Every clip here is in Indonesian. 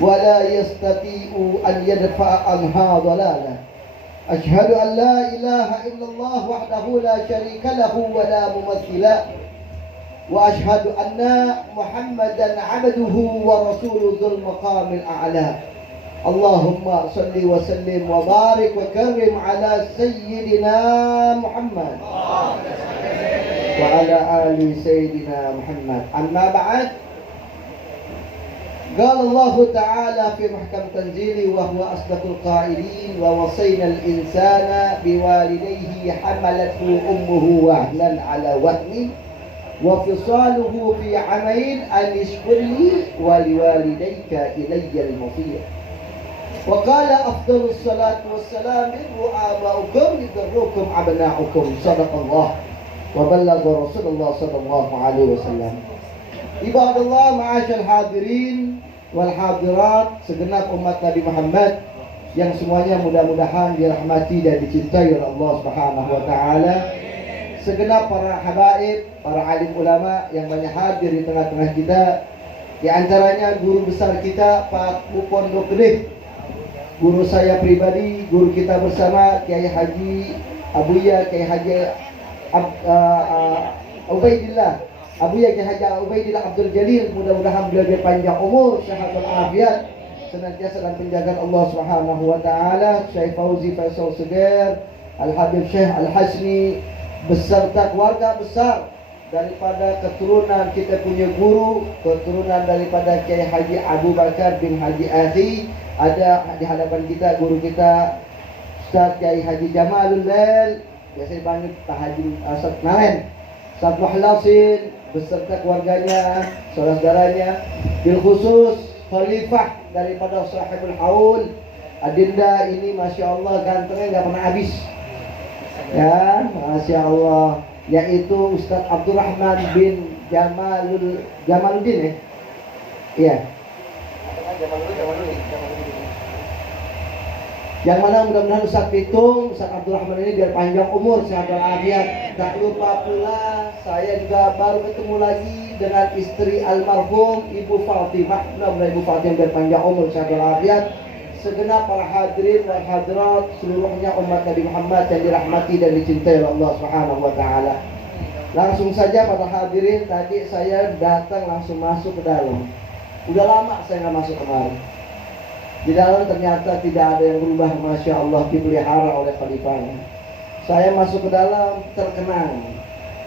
ولا يستطيع أن يدفع عنها ضلالا. أشهد أن لا إله إلا الله وحده لا شريك له ولا ممثل له، وأشهد أن محمدا عبده ورسوله ذو المقام الأعلى. اللهم صل وسلم وبارك وكرم على سيدنا محمد وعلى آل سيدنا محمد. أما بعد، قال الله تعالى في محكم تنزيله وهو أصدق القائلين: ووصينا الإنسان بوالديه حملته أمه وهنا على وهن وفصاله في عامين أن اشكر لي ولوالديك إلي المصير. وقال أفضل الصلاة والسلام: بروا آباءكم يبروكم أبناؤكم. صدق الله وبلغ رسول الله صلى الله عليه وسلم. Ibadallah, ma'asyal hadirin wal hadirat, segenap umat Nabi Muhammad yang semuanya mudah-mudahan dirahmati dan dicintai oleh Allah Subhanahu wa taala. Segenap para habaib, para alim ulama yang banyak hadir di tengah-tengah kita. Di antaranya guru besar kita Pak Pondok Gede, guru saya pribadi, guru kita bersama Kiai Haji Abuya Kiai Haji Ubaidillah Abuya Kiai Haji Ubaidillah Abdul Jalil. Mudah-mudahan beliau panjang umur, sehat walafiat, senantiasa dalam penjagaan Allah Subhanahu wa taala. Syekh Fauzi Faisal Seger, Al Habib Syekh Al Hasni beserta keluarga besar daripada keturunan kita punya guru, keturunan daripada Kiai Haji Abu Bakar bin Haji Akhi. Ada di hadapan kita guru kita Ustaz Kiai Haji Jamalul Lail, biasa dipanggil Pak Haji Ustaz Naren, Ustaz Muhlasin beserta keluarganya, saudara-saudaranya, bil khusus khalifah daripada Sahibul Haul Adinda ini, Masya Allah gantengnya nggak pernah habis ya, Masya Allah, yaitu Ustaz Abdurrahman bin Jamaluddin ya. Iya. Yang mana mudah-mudahan Ustaz Pitung, Ustaz Abdurrahman ini biar panjang umur, sehat walafiat. Tak lupa pula saya juga baru ketemu lagi dengan istri almarhum Ibu Fatimah. Mudah-mudahan Ibu Fatimah biar panjang umur, sehat walafiat. Segenap para hadirin wal hadirat, seluruhnya umat Nabi Muhammad yang dirahmati dan dicintai oleh Allah Subhanahu wa taala. Langsung saja para hadirin, tadi saya datang langsung masuk ke dalam. Udah lama saya nggak masuk kemarin. Di dalam ternyata tidak ada yang berubah, Masya Allah, dipelihara oleh khalifahnya. Saya masuk ke dalam terkenang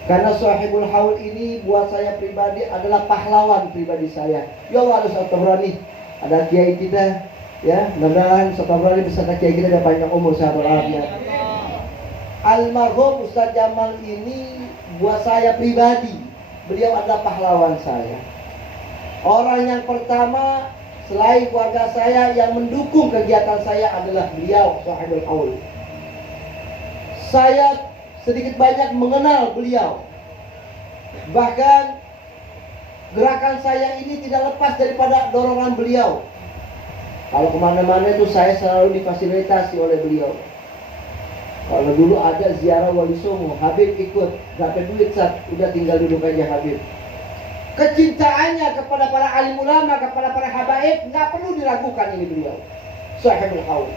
karena Sahibul Haul ini buat saya pribadi adalah pahlawan pribadi saya. Ya Allah, ada Ustaz Tabrani, ada kiai kita ya, mudah-mudahan Ustaz Tabrani beserta kiai kita ada panjang umur, sehat walafiat. Almarhum Ustaz Jamal ini buat saya pribadi, beliau adalah pahlawan saya. Orang yang pertama selain keluarga saya yang mendukung kegiatan saya adalah beliau, Sahibul Haul. Saya sedikit banyak mengenal beliau. Bahkan gerakan saya ini tidak lepas daripada dorongan beliau. Kalau kemana-mana itu saya selalu difasilitasi oleh beliau. Kalau dulu ada ziarah Wali Songo, Habib ikut, gak ada duit saat, udah tinggal duduk aja Habib. Kecintaannya kepada para alim ulama, kepada para habaib, nggak perlu diragukan ini beliau, Sahibul Haul.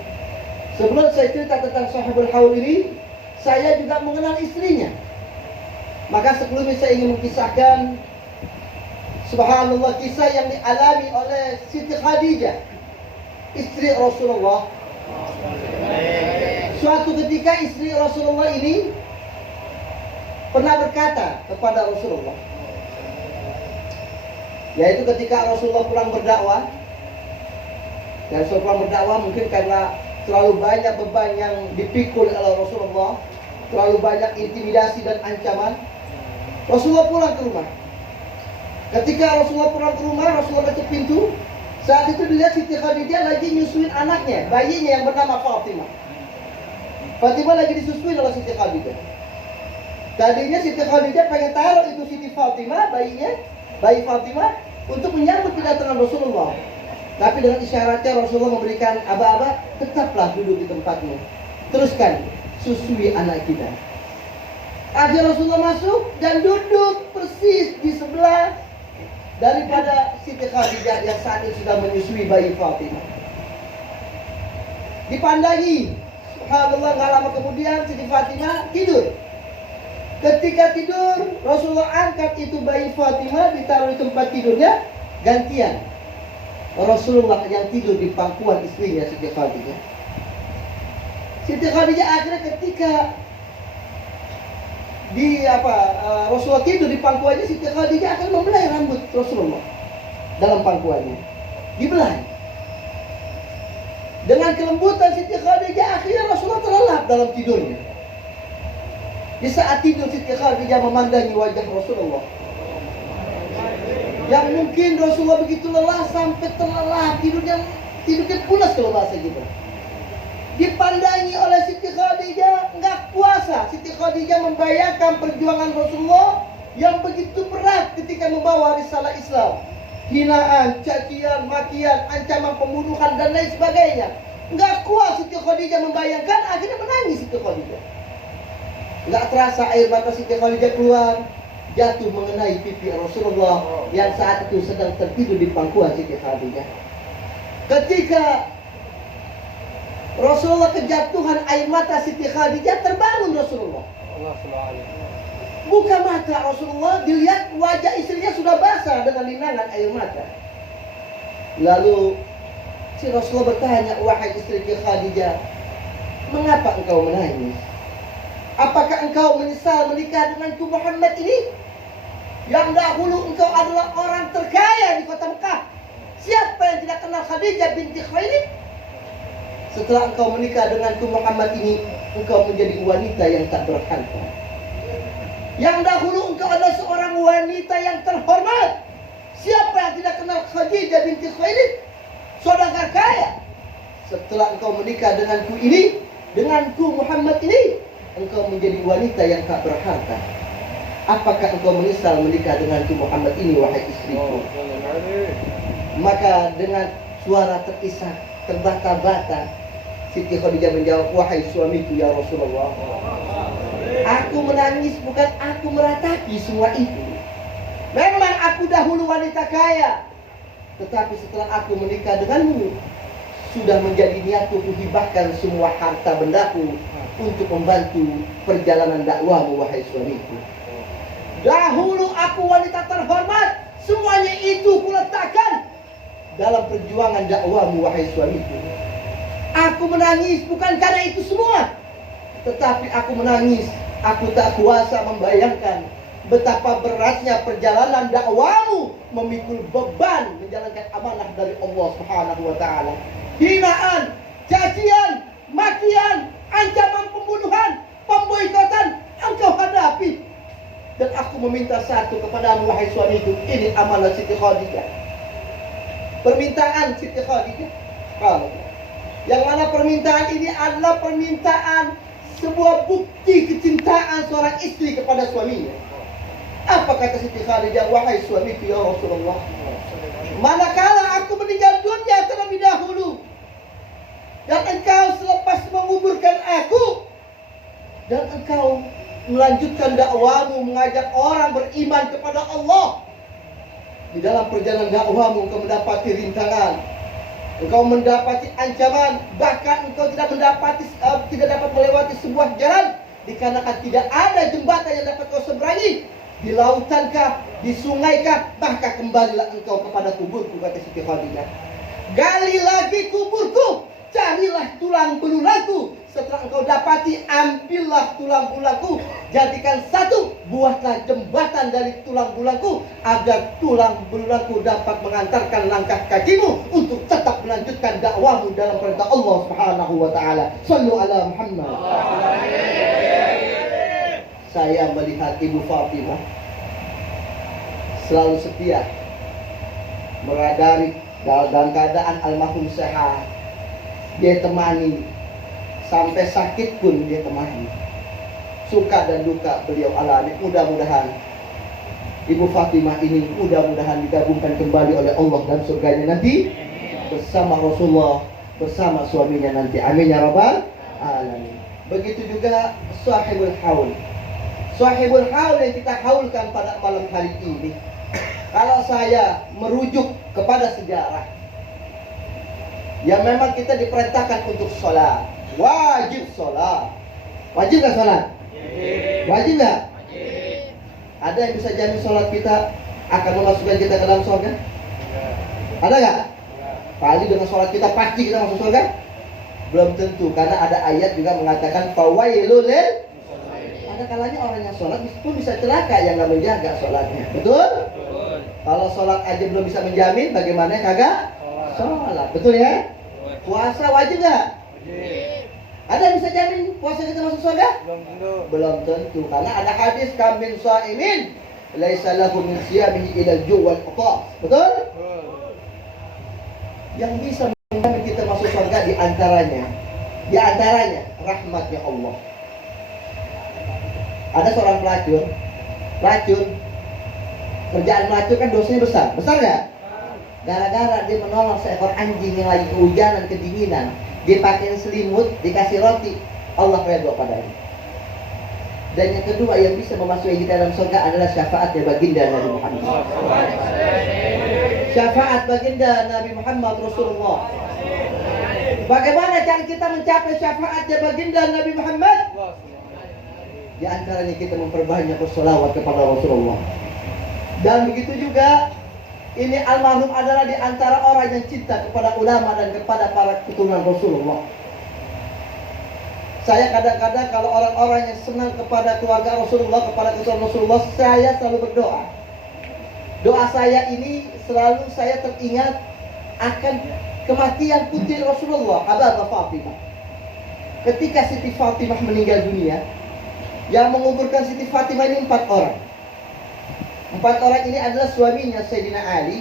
Sebelum saya cerita tentang Sahibul Haul ini, saya juga mengenal istrinya. Maka sebelumnya saya ingin mengisahkan, subhanallah, kisah yang dialami oleh Siti Khadijah, istri Rasulullah. Suatu ketika istri Rasulullah ini pernah berkata kepada Rasulullah, yaitu ketika Rasulullah pulang berdakwah. Dan Rasulullah pulang berdakwah mungkin karena terlalu banyak beban yang dipikul oleh Rasulullah, terlalu banyak intimidasi dan ancaman. Rasulullah pulang ke rumah. Ketika Rasulullah pulang ke rumah, Rasulullah ketuk pintu. Saat itu dilihat Siti Khadijah lagi nyusuin anaknya, bayinya yang bernama Fatimah. Fatimah lagi disusuin oleh Siti Khadijah. Tadinya Siti Khadijah pengen taruh itu Siti Fatimah, bayi Fatimah, untuk menyambut kedatangan Rasulullah. Tapi dengan isyaratnya Rasulullah memberikan aba-aba, tetaplah duduk di tempatmu, teruskan susui anak kita. Akhirnya Rasulullah masuk dan duduk persis di sebelah daripada Siti Khadijah yang saat itu sudah menyusui bayi Fatimah. Dipandangi, subhanallah, nggak lama kemudian Siti Fatimah tidur. Ketika tidur, Rasulullah angkat itu bayi Fatimah, ditaruh di tempat tidurnya, gantian Rasulullah yang tidur di pangkuan istrinya Siti Khadijah. Siti Khadijah akhirnya ketika Rasulullah tidur di pangkuannya, Siti Khadijah akan membelai rambut Rasulullah dalam pangkuannya, dibelai. Dengan kelembutan Siti Khadijah, akhirnya Rasulullah terlelap dalam tidurnya. Di saat tidur, Siti Khadijah memandangi wajah Rasulullah yang mungkin Rasulullah begitu lelah sampai terlelap, tidurnya pulas kalau bahasa gitu. Dipandangi oleh Siti Khadijah, nggak kuasa Siti Khadijah membayangkan perjuangan Rasulullah yang begitu berat ketika membawa risalah Islam. Hinaan, cacian, makian, ancaman pembunuhan dan lain sebagainya. Nggak kuat Siti Khadijah membayangkan, akhirnya menangis Siti Khadijah. Nggak terasa air mata Siti Khadijah keluar, jatuh mengenai pipi Rasulullah yang saat itu sedang tertidur di pangkuan Siti Khadijah. Ketika Rasulullah kejatuhan air mata Siti Khadijah, terbangun Rasulullah. Buka mata Rasulullah, dilihat wajah istrinya sudah basah dengan linangan air mata. Lalu si Rasulullah bertanya, wahai istri Khadijah, mengapa engkau menangis? Apakah engkau menyesal menikah denganku Muhammad ini? Yang dahulu engkau adalah orang terkaya di kota Mekah. Siapa yang tidak kenal Khadijah binti Khuwailid? Setelah engkau menikah denganku Muhammad ini, engkau menjadi wanita yang tak berharga. Yang dahulu engkau adalah seorang wanita yang terhormat. Siapa yang tidak kenal Khadijah binti Khuwailid? Saudagar kaya. Setelah engkau menikah denganku Muhammad ini, engkau menjadi wanita yang tak berharga. Apakah engkau menyesal menikah denganku Muhammad ini, wahai istriku? Maka dengan suara terisak, terbata-bata, Siti Khadijah menjawab, wahai suamiku ya Rasulullah, aku menangis bukan aku meratapi semua itu. Memang aku dahulu wanita kaya, tetapi setelah aku menikah denganmu, sudah menjadi niatku kuhibahkan semua harta bendaku untuk membantu perjalanan dakwahmu, wahai suamiku. Dahulu aku wanita terhormat, semuanya itu kuletakkan dalam perjuangan dakwahmu, wahai suamiku. Aku menangis bukan karena itu semua, tetapi aku menangis, aku tak kuasa membayangkan betapa beratnya perjalanan dakwahmu memikul beban menjalankan amanah dari Allah Subhanahu wa taala. Hinaan, cacian, makian, ancaman pembunuhan, pemboikotan engkau hadapi. Dan aku meminta satu kepadamu, wahai suamiku, ini amanah Siti Khadijah. Permintaan Siti Khadijah. Yang mana permintaan ini adalah permintaan sebuah bukti kecintaan seorang istri kepada suaminya. Apa kata Siti Khadijah, wahai suamiku ya Rasulullah, manakala aku meninggal dunia terlebih dahulu dan engkau selepas menguburkan aku dan engkau melanjutkan dakwahmu mengajak orang beriman kepada Allah, di dalam perjalanan dakwahmu engkau mendapati rintangan, engkau mendapati ancaman, bahkan engkau tidak dapat melewati sebuah jalan dikarenakan tidak ada jembatan yang dapat kau seberangi. Di lautankah, di sungaikah, bahkan kembalilah engkau kepada kuburku, kata Siti Khadijah. Gali lagi kuburku, carilah tulang belulangku. Setelah engkau dapati, ambillah tulang belulangku, jadikan satu, buatlah jembatan dari tulang belulangku, agar tulang belulangku dapat mengantarkan langkah kakimu untuk tetap melanjutkan dakwahmu dalam perintah Allah Subhanahu wa taala. Shallu ala Muhammad. Saya melihat Ibu Fatimah selalu setia meradari dalam keadaan almarhum sehat. Dia temani, sampai sakit pun dia temani. Suka dan duka beliau alami. Mudah-mudahan Ibu Fatimah ini mudah-mudahan digabungkan kembali oleh Allah dan surganya nanti bersama Rasulullah, bersama suaminya nanti. Amin ya rabbal alamin. Begitu juga sahibul haul. Sahibul haul yang kita haulkan pada malam hari ini Kalau saya merujuk kepada sejarah, ya memang kita diperintahkan untuk sholat, wajib sholat. Wajib nggak sholat? Wajib nggak? Ada yang bisa jamin sholat kita akan memasukkan kita ke dalam surga? Ada nggak? Kali dengan sholat kita pasti kita masuk surga? Belum tentu, karena ada ayat juga mengatakan fawailul lil. Ada kalanya orang yang sholat pun bisa celaka yang nggak menjaga sholatnya. Betul? Kalau sholat aja belum bisa menjamin, bagaimana kagak sholat? Betul ya? Puasa wajib nggak? Ada yang bisa jamin puasa kita masuk surga? Belum tentu, karena ada hadis kamin shaimin laisa lahu min siyamihi ila al-ju' wal utas. Betul? Yang bisa menjamin kita masuk surga di antaranya rahmatnya Allah. Ada seorang pelacur, kerjaan melacur kan dosanya besar nggak? Gara-gara dia menolong seekor anjing yang lagi kehujanan, kedinginan, dia pakai selimut, dikasih roti, Allah redha padanya. Dan yang kedua yang bisa memasuki kita dalam surga adalah syafaatnya baginda Nabi Muhammad. Syafaat baginda Nabi Muhammad Rasulullah. Bagaimana cara kita mencapai syafaatnya baginda Nabi Muhammad? Di antaranya kita memperbanyak bersolawat kepada Rasulullah. Dan begitu juga, ini almarhum adalah di antara orang yang cinta kepada ulama dan kepada para keturunan Rasulullah. Saya kadang-kadang kalau orang-orang yang senang kepada keluarga Rasulullah, kepada keturunan Rasulullah, saya selalu berdoa. Doa saya ini selalu saya teringat akan kematian putri Rasulullah, Habibah Fatimah. Ketika Siti Fatimah meninggal dunia, yang menguburkan Siti Fatimah ini 4 orang. 4 orang ini adalah suaminya Sayyidina Ali.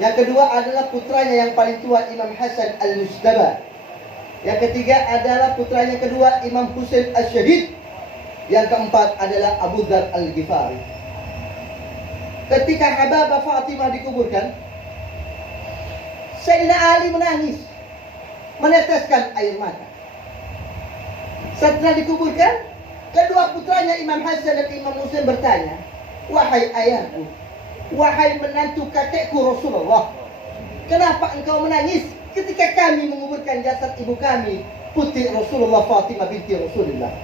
Yang kedua adalah putranya yang paling tua, Imam Hasan Al-Mujtaba. Yang ketiga adalah putranya kedua, Imam Husain Al-Syahid. Yang keempat adalah Abu Dzar Al-Ghifari. Ketika Habibah Fatimah dikuburkan, Sayyidina Ali menangis, meneteskan air mata. Setelah dikuburkan, kedua putranya Imam Hasan dan Imam Husain bertanya, wahai ayahku, wahai menantu kakekku Rasulullah, kenapa engkau menangis ketika kami menguburkan jasad ibu kami, putri Rasulullah Fatimah binti Rasulullah?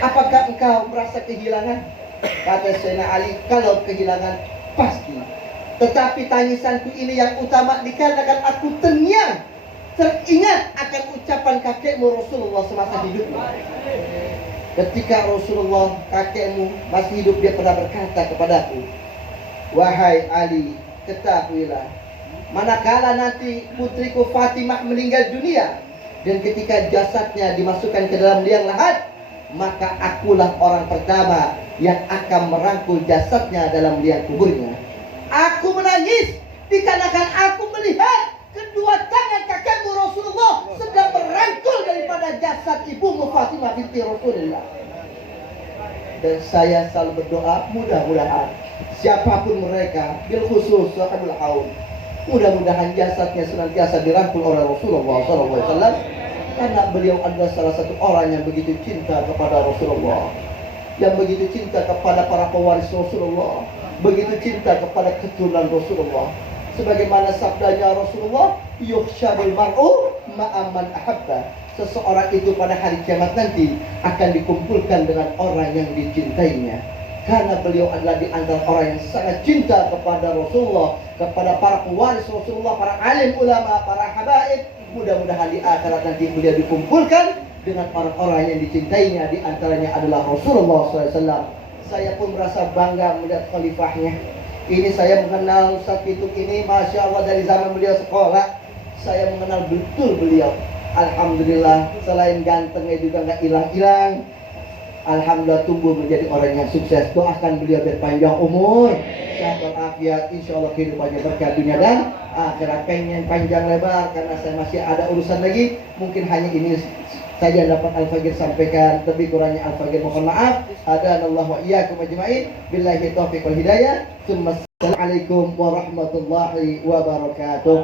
Apakah engkau merasa kehilangan? Kata Sayyidina Ali, kalau kehilangan pasti. Tetapi tangisanku ini yang utama dikarenakan aku teringat akan ucapan kakekmu Rasulullah semasa hidupnya. Ketika Rasulullah kakekmu masih hidup, dia pernah berkata kepadaku, wahai Ali, ketahuilah, manakala nanti putriku Fatimah meninggal dunia dan ketika jasadnya dimasukkan ke dalam liang lahat, maka akulah orang pertama yang akan merangkul jasadnya dalam liang kuburnya. Aku menangis dikarenakan aku melihat kedua tangan kakekmu Rasulullah sedang merangkul daripada jasad ibumu Fatimah binti Rasulullah. Dan saya selalu berdoa, mudah-mudahan siapapun mereka, bil khusus sahabul haud, mudah-mudahan jasadnya senantiasa dirangkul oleh Rasulullah SAW, karena beliau adalah salah satu orang yang begitu cinta kepada Rasulullah, yang begitu cinta kepada para pewaris Rasulullah, begitu cinta kepada keturunan Rasulullah. Sebagaimana sabdanya Rasulullah, yuhsyarul mar'u ma'aman ahabba. Seseorang itu pada hari kiamat nanti akan dikumpulkan dengan orang yang dicintainya. Karena beliau adalah di antara orang yang sangat cinta kepada Rasulullah, kepada para pewaris Rasulullah, para alim ulama, para habaib. Mudah-mudahan di akhirat nanti beliau dikumpulkan dengan orang-orang yang dicintainya. Di antaranya adalah Rasulullah SAW. Saya pun merasa bangga melihat khalifahnya. Ini saya mengenal Ustaz Pituk ini, Masya Allah, dari zaman beliau sekolah. Saya mengenal betul beliau. Alhamdulillah, selain gantengnya juga nggak hilang-hilang. Alhamdulillah tumbuh menjadi orang yang sukses. Doakan beliau berpanjang umur, sehat walafiat, insya Allah kehidupannya berkah dunia dan akhirat. Pengen panjang lebar karena saya masih ada urusan lagi. Mungkin hanya ini saja dapat Al-Fagir sampaikan. Lebih kurangnya Al-Fagir mohon maaf. Hadanallahu wa iyyakum ajma'in. Billahi taufiq wal hidayah. Assalamualaikum warahmatullahi wabarakatuh.